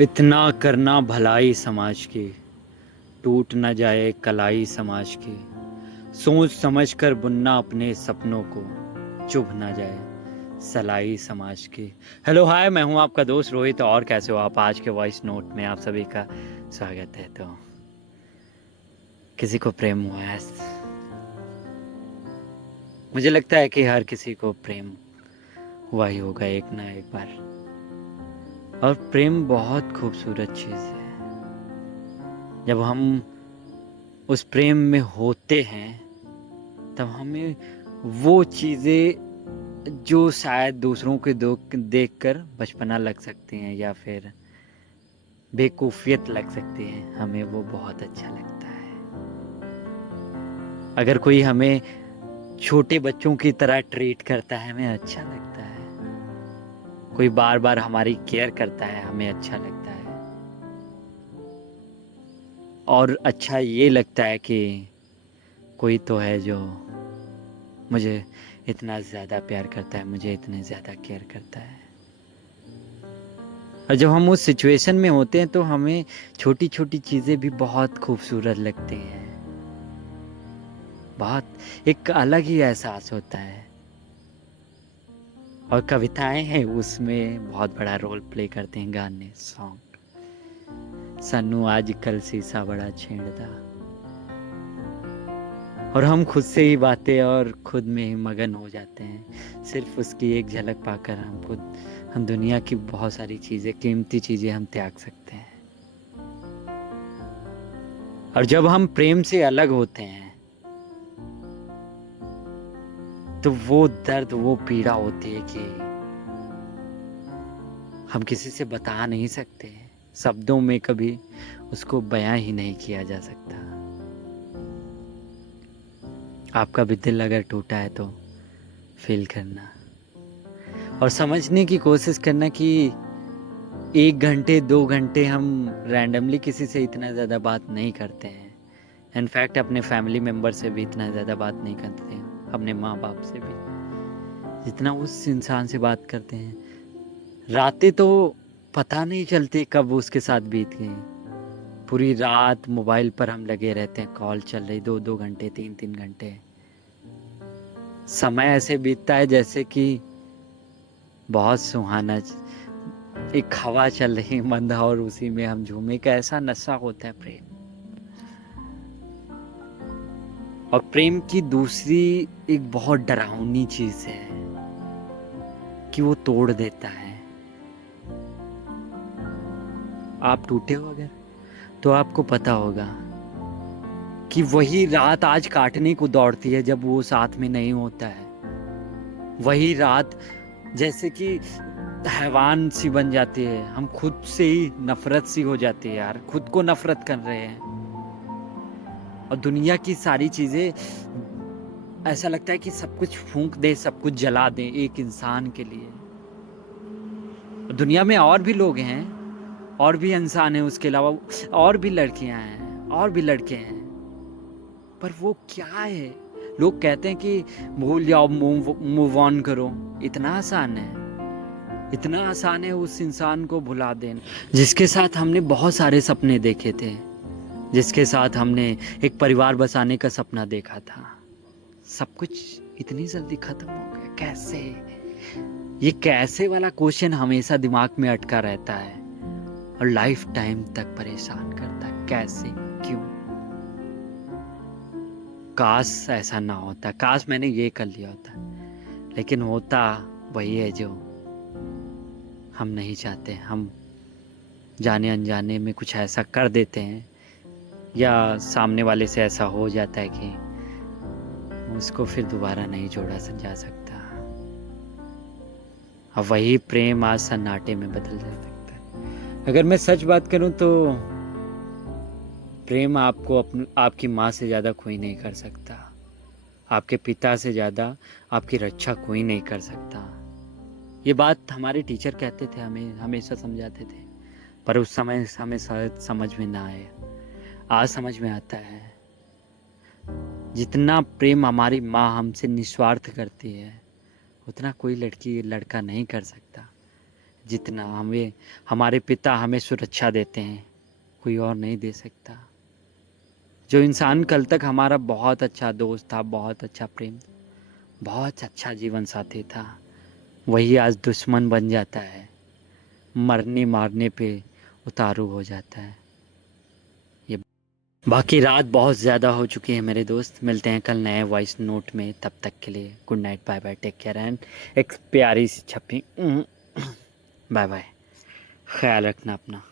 इतना करना भलाई समाज की, टूट न जाए कलाई समाज की। सोच समझ कर बुनना अपने सपनों को, चुभ ना जाए सलाई समाज की। हेलो हाय, मैं हूं आपका दोस्त रोहित। और कैसे हो आप? आज के वॉइस नोट में आप सभी का स्वागत है। तो किसी को प्रेम हुआ है? मुझे लगता है कि हर किसी को प्रेम हुआ ही होगा एक ना एक बार। और प्रेम बहुत खूबसूरत चीज़ है। जब हम उस प्रेम में होते हैं तब हमें वो चीज़ें जो शायद दूसरों के देख कर बचपना लग सकती हैं या फिर बेकूफियत लग सकती है, हमें वो बहुत अच्छा लगता है। अगर कोई हमें छोटे बच्चों की तरह ट्रीट करता है, हमें अच्छा लगता है। कोई बार बार हमारी केयर करता है, हमें अच्छा लगता है। और अच्छा ये लगता है कि कोई तो है जो मुझे इतना ज़्यादा प्यार करता है, मुझे इतने ज़्यादा केयर करता है। और जब हम उस सिचुएशन में होते हैं तो हमें छोटी छोटी चीज़ें भी बहुत खूबसूरत लगती हैं। बहुत एक अलग ही एहसास होता है। और कविताएं हैं उसमें बहुत बड़ा रोल प्ले करते हैं, गाने, सॉन्ग। सन्नू आजकल शीशा बड़ा छेड़दा। और हम खुद से ही बातें और खुद में ही मगन हो जाते हैं। सिर्फ उसकी एक झलक पाकर हम दुनिया की बहुत सारी चीज़ें, कीमती चीज़ें हम त्याग सकते हैं। और जब हम प्रेम से अलग होते हैं तो वो दर्द, वो पीड़ा होती है कि हम किसी से बता नहीं सकते। शब्दों में कभी उसको बयां ही नहीं किया जा सकता। आपका भी दिल अगर टूटा है तो फील करना और समझने की कोशिश करना कि 1 घंटे 2 घंटे हम रैंडमली किसी से इतना ज़्यादा बात नहीं करते हैं। इनफैक्ट अपने फैमिली मेम्बर से भी इतना ज़्यादा बात नहीं करते हैं, अपने माँ बाप से भी जितना उस इंसान से बात करते हैं। रातें तो पता नहीं चलती कब उसके साथ बीत गई। पूरी रात मोबाइल पर हम लगे रहते हैं, कॉल चल रही 2-2 घंटे, 3-3 घंटे। समय ऐसे बीतता है जैसे कि बहुत सुहाना, एक हवा चल रही मंद और उसी में हम झूमे। का ऐसा नशा होता है प्रेम। और प्रेम की दूसरी एक बहुत डरावनी चीज है कि वो तोड़ देता है। आप टूटे हो अगर तो आपको पता होगा कि वही रात आज काटने को दौड़ती है जब वो साथ में नहीं होता है। वही रात जैसे कि हैवान सी बन जाती है। हम खुद से ही नफरत सी हो जाती है यार, खुद को नफरत कर रहे हैं। और दुनिया की सारी चीजें, ऐसा लगता है कि सब कुछ फूंक दे, सब कुछ जला दे एक इंसान के लिए। दुनिया में और भी लोग हैं, और भी इंसान हैं, उसके अलावा और भी लड़कियां हैं, और भी लड़के हैं। पर वो क्या है? लोग कहते हैं कि भूल जाओ, मूव ऑन करो। इतना आसान है? इतना आसान है उस इंसान को भुला देना जिसके साथ हमने बहुत सारे सपने देखे थे, जिसके साथ हमने एक परिवार बसाने का सपना देखा था। सब कुछ इतनी जल्दी खत्म हो गया, कैसे? ये कैसे वाला क्वेश्चन हमेशा दिमाग में अटका रहता है और लाइफ टाइम तक परेशान करता है। कैसे? क्यों? काश ऐसा ना होता, काश मैंने ये कर लिया होता। लेकिन होता वही है जो हम नहीं चाहते। हम जाने अनजाने में कुछ ऐसा कर देते हैं या सामने वाले से ऐसा हो जाता है कि उसको फिर दोबारा नहीं जोड़ा जा सकता। अब वही प्रेम आज सन्नाटे में बदल जा सकता है। अगर मैं सच बात करूं तो प्रेम आपको आपकी माँ से ज़्यादा कोई नहीं कर सकता। आपके पिता से ज़्यादा आपकी रक्षा कोई नहीं कर सकता। ये बात हमारे टीचर कहते थे, हमें हमेशा समझाते थे। पर उस समय हमें शायद समझ में ना आए। आज समझ में आता है। जितना प्रेम हमारी माँ हमसे निस्वार्थ करती है, उतना कोई लड़की लड़का नहीं कर सकता। जितना हमें हमारे पिता हमें सुरक्षा देते हैं, कोई और नहीं दे सकता। जो इंसान कल तक हमारा बहुत अच्छा दोस्त था, बहुत अच्छा प्रेम, बहुत अच्छा जीवन साथी था, वही आज दुश्मन बन जाता है, मरने मारने पे उतारू हो जाता है। ये बाकी रात बहुत ज़्यादा हो चुकी है मेरे दोस्त, मिलते हैं कल नए वॉइस नोट में। तब तक के लिए good night, bye bye, take care and एक प्यारी सी छप्पी बाय बाय। ख्याल रखना अपना।